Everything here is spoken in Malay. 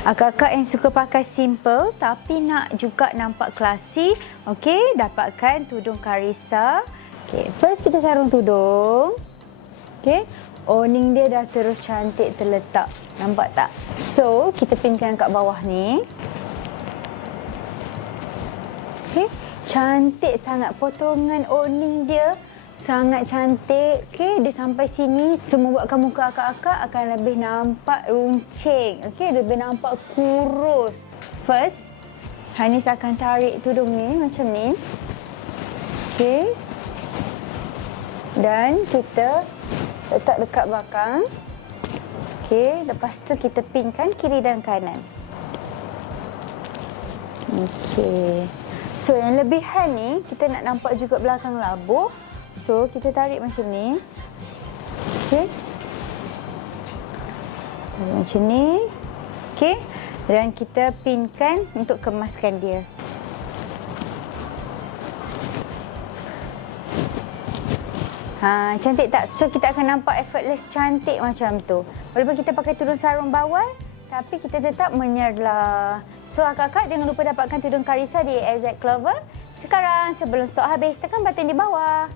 Akak-akak yang suka pakai simple tapi nak juga nampak classy, okey, dapatkan tudung Karissa. Okey, first kita sarung tudung. Okey, owning dia dah terus cantik terletak. Nampak tak? So, kita pinkan kat bawah ni. Okey, cantik sangat potongan owning dia. Sangat cantik. Okey, dia sampai sini. So, membuatkan muka akak-akak akan lebih nampak runcing. Okey, lebih nampak kurus. First, Hanis akan tarik tudung ni macam ni. Okey. Dan kita letak dekat belakang. Okey, lepas tu kita pinkan kiri dan kanan. Okey. So, yang lebihan ni, kita nak nampak juga belakang labuh. So, kita tarik macam ni. Okey. Tarik macam ni. Okey. Dan kita pinkan untuk kemaskan dia. Cantik tak? So, kita akan nampak effortless cantik macam tu. Walaupun kita pakai tudung sarung bawal, tapi kita tetap menyerlah. So, akak-akak jangan lupa dapatkan tudung Karissa di AZ Clover. Sekarang, sebelum stok habis, tekan button di bawah.